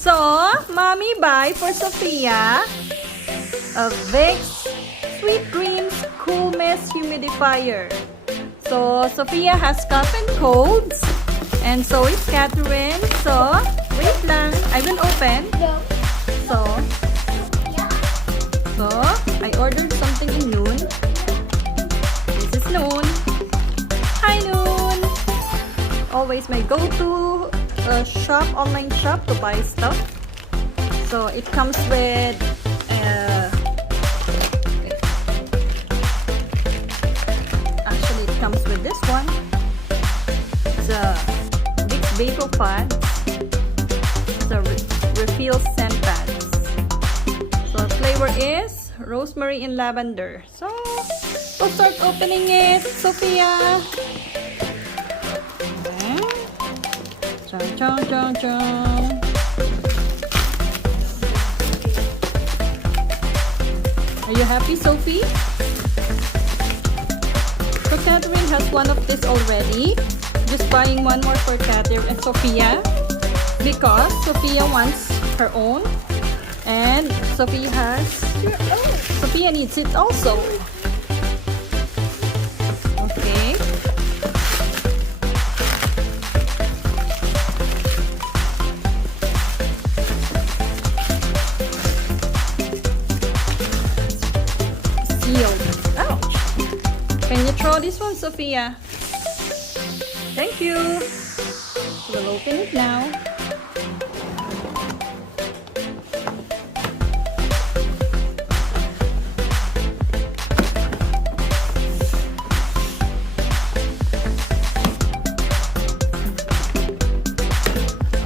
So, Mommy buy for Sophia a Vicks Sweet Dreams Cool Mist Humidifier. So, Sophia has cough and colds. And so is Catherine. So, wait lang. I will open. So, I ordered something in Noon. This is Noon. Hi, Noon. Always my go-to shop, online shop to buy stuff. So, it comes with actually it comes with this one. It's a Vicks Vapor Pad. It's a refill scent pads. So, the flavor is rosemary and lavender. So, we'll start opening it, Sophia. Chong, chong, chong, chong. Are you happy, Sophie? So Catherine has one of this already. Just buying one more for Catherine and Sophia because Sophia wants her own and Sophia needs it also. Okay. Ouch! Can you throw this one, Sophia? Thank you. We'll open it now.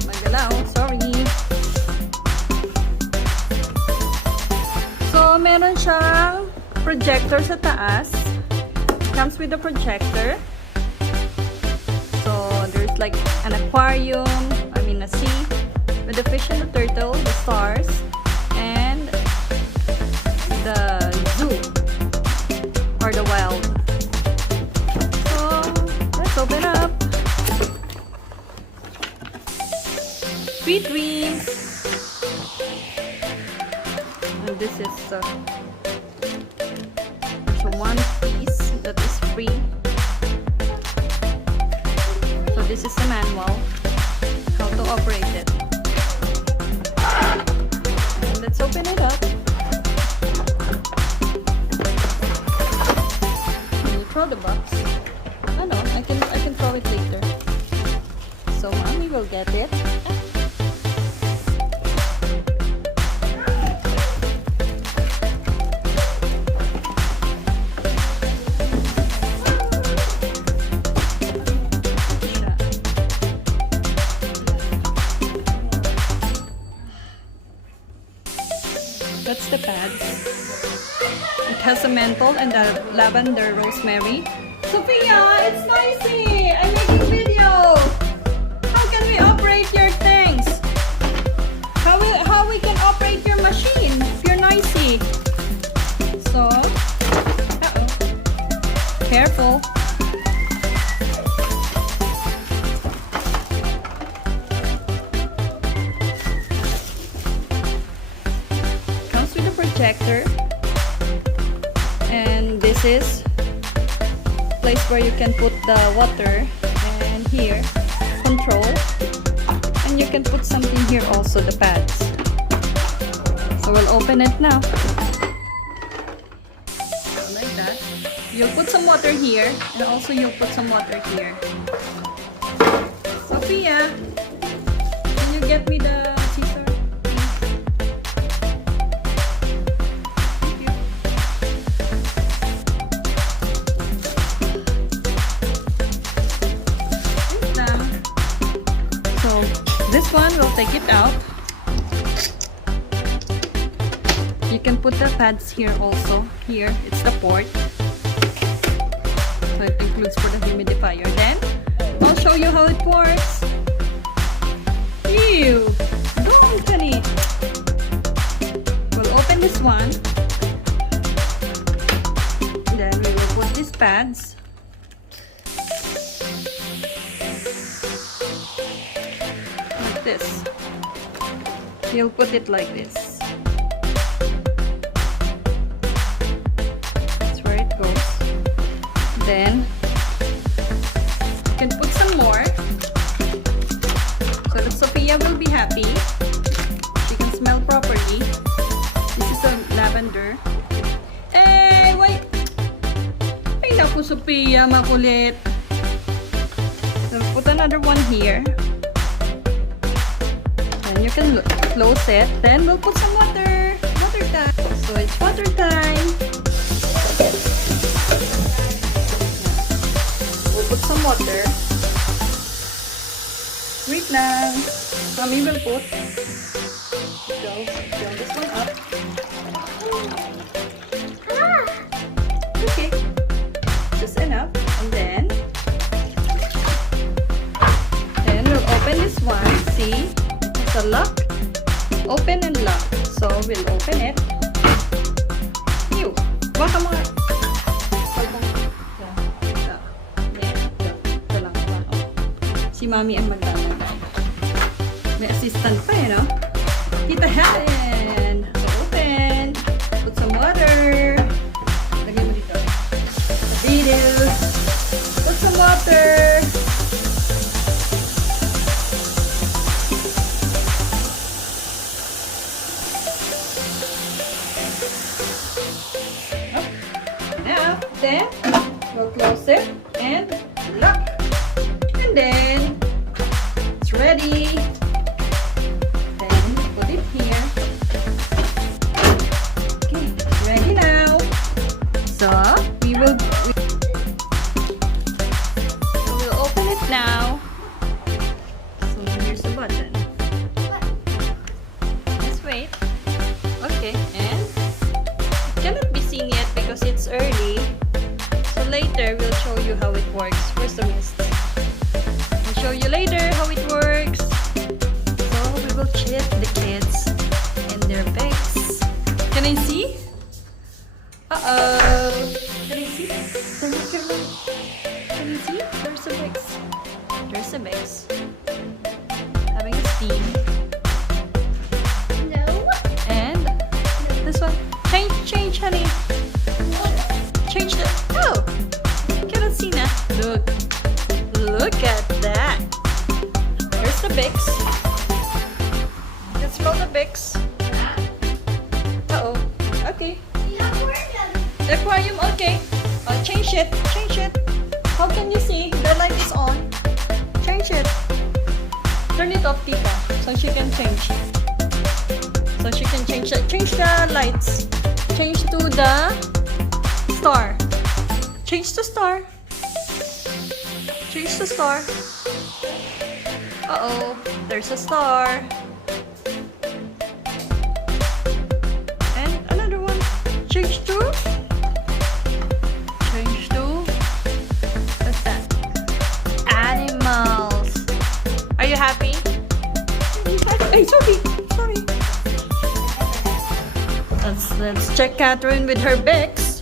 Magalaw, sorry. So, meron siyang projector sa taas. Comes with a projector. So there's like an aquarium, a sea with the fish and the turtle, the stars, and the zoo or the wild. So let's open up. Sweet Dreams. And this is one piece that is free. So this is the manual, how to operate it. And let's open it up. Can you throw the box? Oh no, I can throw it later. So Mommy will get it. That's the pad. It has a menthol and a lavender rosemary. Sophia, it's noisy! I'm making video! How can we operate your things? How we can operate your machine if you're noisy? So, careful. Projector, and this is place where you can put the water, and here control, and you can put something here also, the pads. So we'll open it now like that. You'll put some water here, and also you'll put some water here. Sophia, can you get me the this one, we'll take it out. You can put the pads here also. Here, it's the port. So it includes for the humidifier. Then, I'll show you how it works. Ew! Don't, honey! We'll open this one. Then we will put these pads. this. You'll put it like this. That's where it goes. Then you can put some more so that Sophia will be happy. She can smell properly. This is a lavender. Hey, wait! Ay, naku, Sophia, makulit. So put another one here. And you can close it. Then we'll put some water. Water time. So it's water time. We'll put some water. Wait lang. Mommy will put. Fill this one up. Okay. Just enough. And then we'll open this one. See? It's a lock. Open and lock. So we'll open it. Ew. Baka mga... Si Mami ang maglalagay. May assistant pa eh, no? Tita Helen! So, open. Put some water. Lagay mo dito. Dito. Put some water. Now, then, we'll close it and lock. And then, it's ready. Then, put it here. Okay, it's ready now. So, we'll open it now. So, here's the button. Just wait. Okay, and it cannot be seen yet because it's early. So, later, we'll show you how it works. Where's the mist? Show you later how it works. So we will check the kids and their Vicks. Can I see? Uh-oh. Can I see? Can you see? There's a Vicks. There's a Vicks. Having a steam. No. And this one. Change, honey. Change the... Oh! Cannot see na. Look at that. Here's the Vicks. You can smell the Vicks. Uh-oh. Okay. The aquarium, okay. Change it. How can you see? The light is on. Change it. Turn it off, Tita. So she can change. So she can change it. Change the lights. Change to the star. Change to star. Change the star. Uh-oh, there's a star. And another one. Change to... What's that? Animals. Are you happy? Hey, sorry. Let's check Catherine with her Vicks.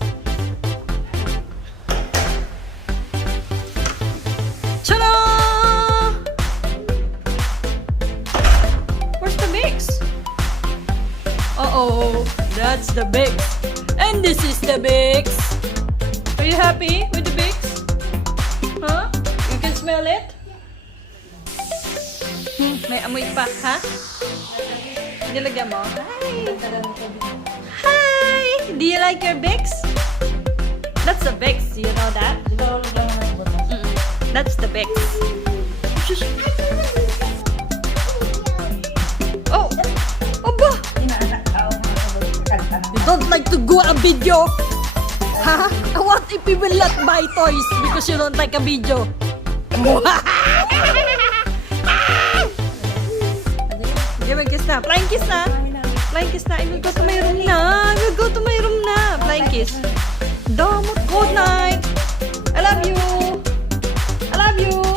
Ta-da! Where's the Vicks? Uh-oh, that's the Vicks. And this is the Vicks. Are you happy with the Vicks? Huh? You can smell it? May amoy pa, ha? Nilagyan mo? Hi! Do you like your Vicks? That's the Vicks, you know that? That's the Vicks. Oh! Aba! You don't like to go a video? Ha? What if we will not buy toys because you don't like a video? Give a kiss na. Flying kiss na. Flying kiss na. I will go to my room na. I will go to my room na. Flying kiss. Damot. Good night. I love you. I love you.